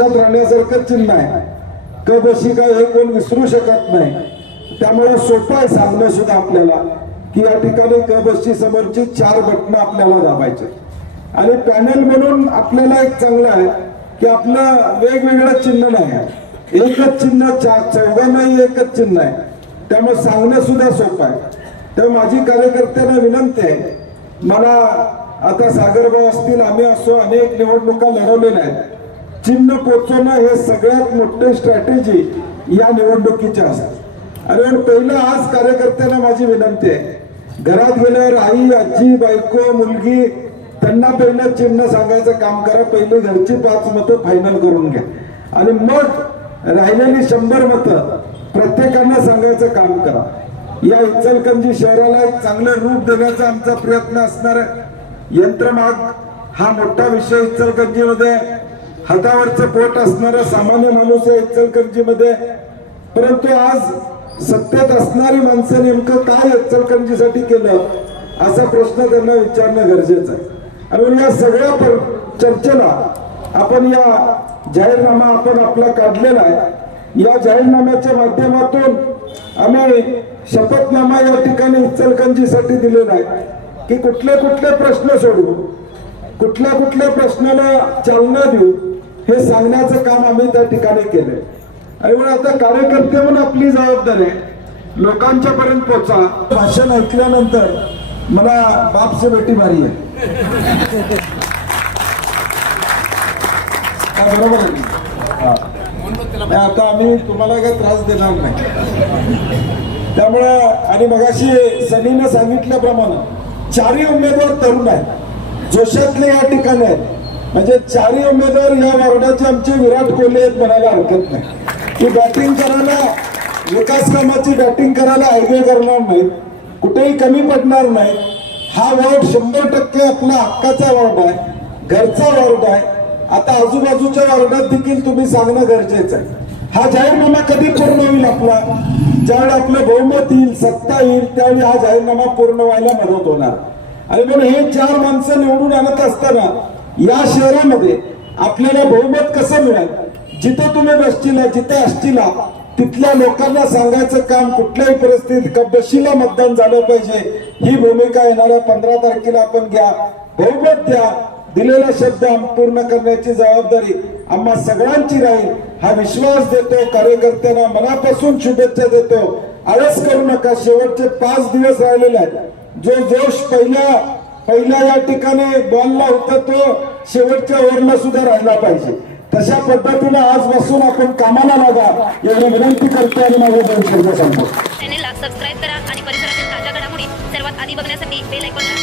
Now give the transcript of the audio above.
राहण्यासारखं चिन्ह आहे क बशी काय हे कोण विसरू शकत नाही. त्यामुळे सोपं आहे सांगणं सुद्धा आपल्याला की या ठिकाणी क बशी समोरची चार बटणं आपल्याला दाबायचे. आणि पॅनल म्हणून आपल्याला एक चांगलं आहे की आपलं वेगवेगळं चिन्ह नाही आहे. एकच चिन्ह चार चौघांनाही एकच चिन्ह आहे. त्यामुळे सांगणं सुद्धा सोपं आहे. तर माझी कार्यकर्त्यांना विनंती आहे मला आता सागरभाऊ असतील आम्ही असो अनेक निवडणुका लढवलेल्या आहेत. चिन्ह पोचवणं हे सगळ्यात मोठे स्ट्रॅटेजी या निवडणुकीचे असतात आणि पहिलं आज कार्यकर्त्यांना माझी विनंती आहे. घरात गेल्यावर आई आजी बायको मुलगी त्यांना पहिलं चिन्ह सांगायचं काम करा. पहिली घरची पाच मतं फायनल करून घ्या. आणि मग राहिलेली शंभर मतं प्रत्येकानं सांगायचं काम करा. या इचलकंजी शहराला एक चांगलं रूप देण्याचा आमचा प्रयत्न असणार आहे. यंत्रमाग हा मोठा विषय इचलकरंजीमध्ये हातावरचं पोट असणारा सामान्य माणूस आहे इचलकरंजीमध्ये. परंतु आज सत्तेत असणारी माणसं नेमकं काय इचलकरंजीसाठी केलं असा प्रश्न त्यांना विचारणं गरजेचं आहे. आणि या सगळ्या चर्चेला आपण या जाहीरनामा आपण आपला काढलेला आहे. या जाहीरनाम्याच्या माध्यमातून आम्ही शपथनामा या ठिकाणी इचलकरंजीसाठी दिलेला आहे की कुठले कुठले प्रश्न सोडू कुठल्या कुठल्या प्रश्नाला चालना देऊ हे सांगण्याचं काम आम्ही त्या ठिकाणी केलंय. आणि म्हणून आता कार्यकर्ते म्हणून आपली जबाबदारी आहे. लोकांच्या पर्यंत पोचा भाषण ऐकल्यानंतर मला बाप से बेटी भारी आहे. बरोबर आहे? आता आम्ही तुम्हाला काही त्रास देणार नाही. त्यामुळं आणि मगाशी सनीनं सांगितल्याप्रमाणे चारही उमेदवार तरुण आहेत. जोशातले या ठिकाणी आहेत. म्हणजे चारही उमेदवार या वार्डाचे आमचे विराट कोहली आहेत म्हणायला हरकत नाही. की बॅटिंग करायला विकास कामाची बॅटिंग करायला आयडिया करणार नाही कुठेही कमी पडणार नाही हा वॉर्ड शंभर टक्के आपला हक्काचा वॉर्ड आहे. घरचा वॉर्ड आहे. आता आजूबाजूच्या वार्डात देखील तुम्ही सांगणं गरजेचं आहे. हा जाहीरनामा कधी पूर्ण होईल आपला? ज्यावेळी आपलं बहुमत येईल सत्ता येईल त्यावेळी हा जाहीरनामा पूर्ण व्हायला मदत होणार. आणि म्हणून हे चार माणसं निवडून आणत असताना या शहरामध्ये आपल्याला बहुमत कसं मिळेल? जिथे तुम्ही बसतील जिथे असतील तिथल्या लोकांना सांगायचं काम कुठल्याही परिस्थितीत कबशीला मतदान झालं पाहिजे. ही भूमिका येणाऱ्या पंधरा तारखेला आपण घ्या. बहुमत द्या. दिलेला शब्द पूर्ण करण्याची जबाबदारी आम्हा सगळ्यांची राहील. हा विश्वास देतो कार्यकर्त्यांना मनापासून शुभेच्छा देतो. आळस करू नका. शेवटचे पाच दिवस राहिलेले आहेत. जो जोश पहिल्या पहिल्या या ठिकाणी बॉलला होता तो शेवटच्या ओव्हरला सुद्धा राहिला पाहिजे. तशा पद्धतीने आज बसून आपण कामाला लागा एवढी विनंती करतो आणि माझ्या दोन शब्द सांगतो चॅनेलला सबस्क्राईब करा आणि परिसरातील ताज्या घडामोडी सर्वात आधी बघण्यासाठी बेल ऐकून